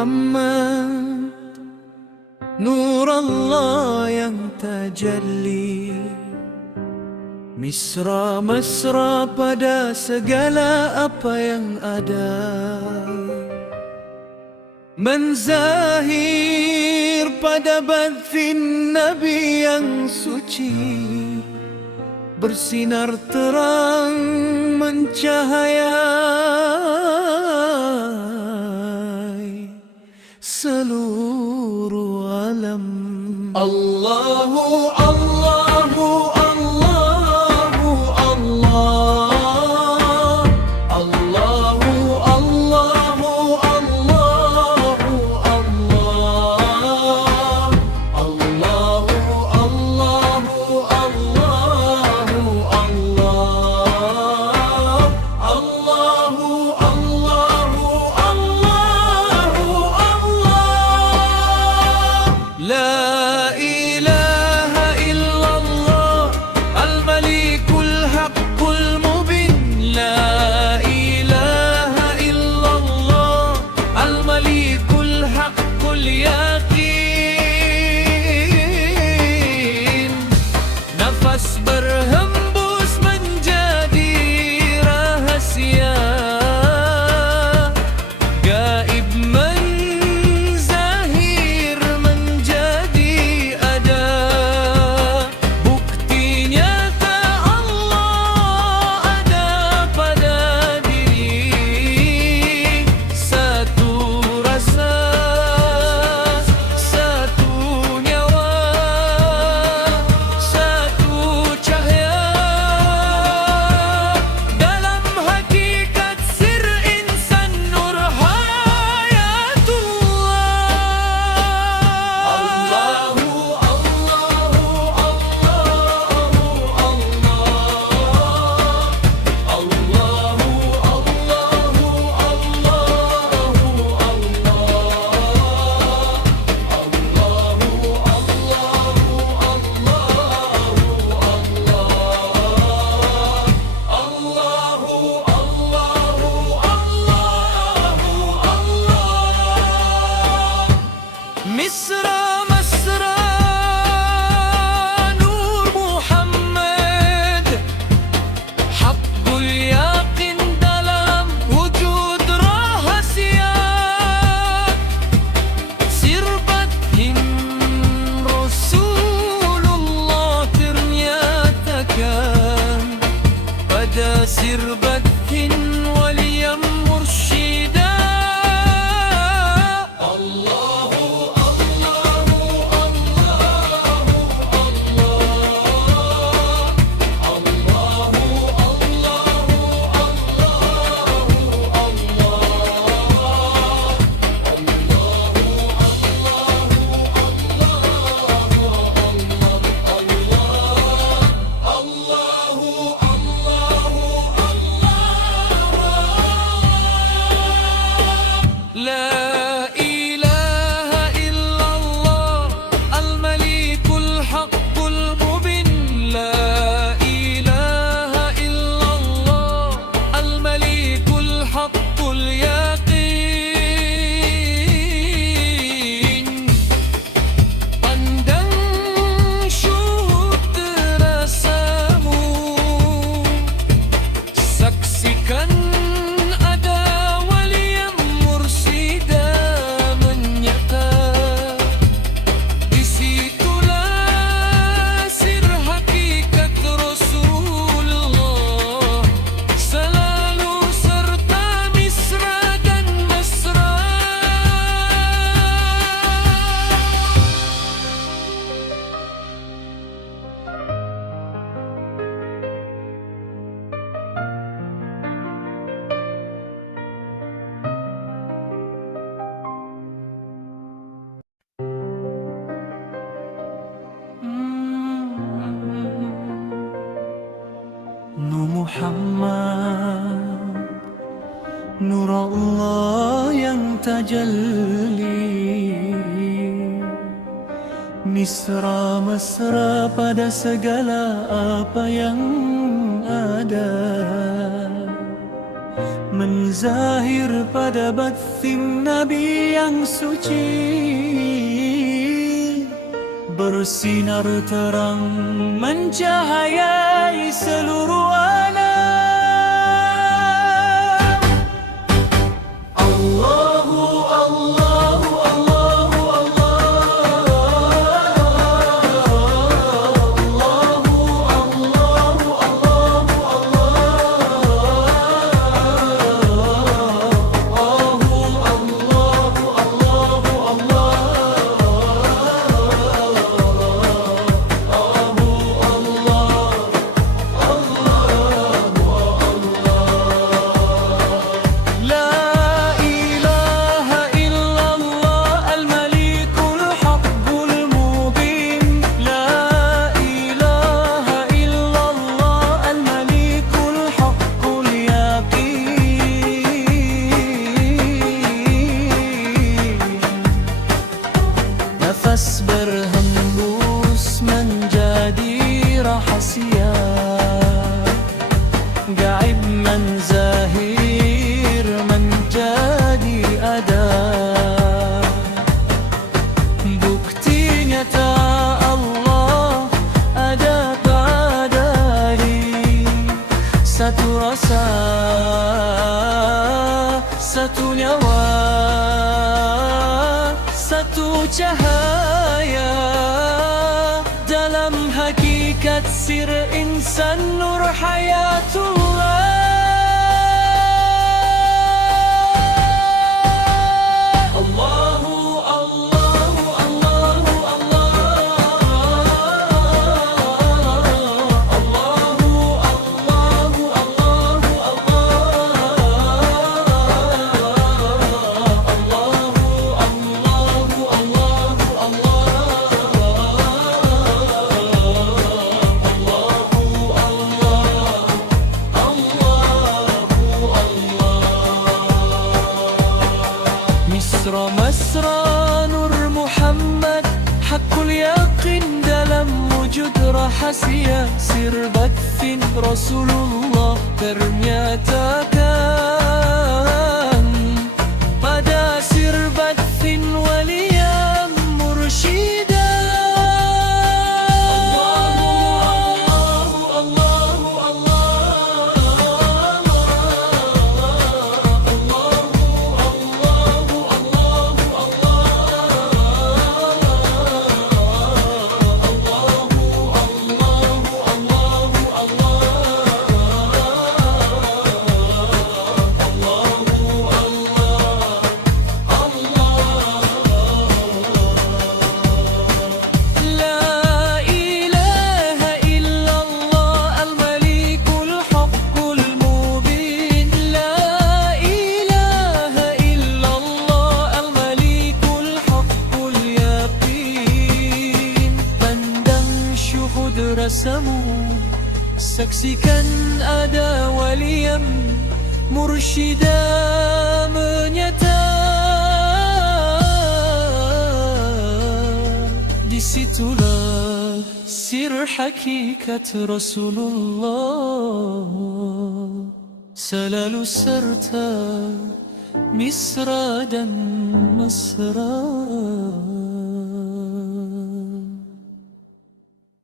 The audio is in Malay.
Muhammad Nur Allah yang tajalli. Misra mesra pada segala apa yang ada. Menzahir pada batin nabi yang suci. Bersinar terang mencahaya. Allahu لدى سربة Muhammad. Nur Allah yang tajalli. Misra mesra pada segala apa yang ada. Menzahir pada batin Nabi yang suci. Bersinar terang mencahayai seluruh alam. فاصبر هنبوس من جدير حسيا. قعب من زهير من جدي أدا. بكتين يتا الله أدا بعدالي سترسى ستنوى ستجهل Dalam hakikat sir insan nur hayatullah حسيا سربت رسول الله ترميتها رسموا سكسكا أدا وليا مرشدا من يتا. ديستولا سر حكيكة رسول الله. سلال سرتا مسرادا مسرادا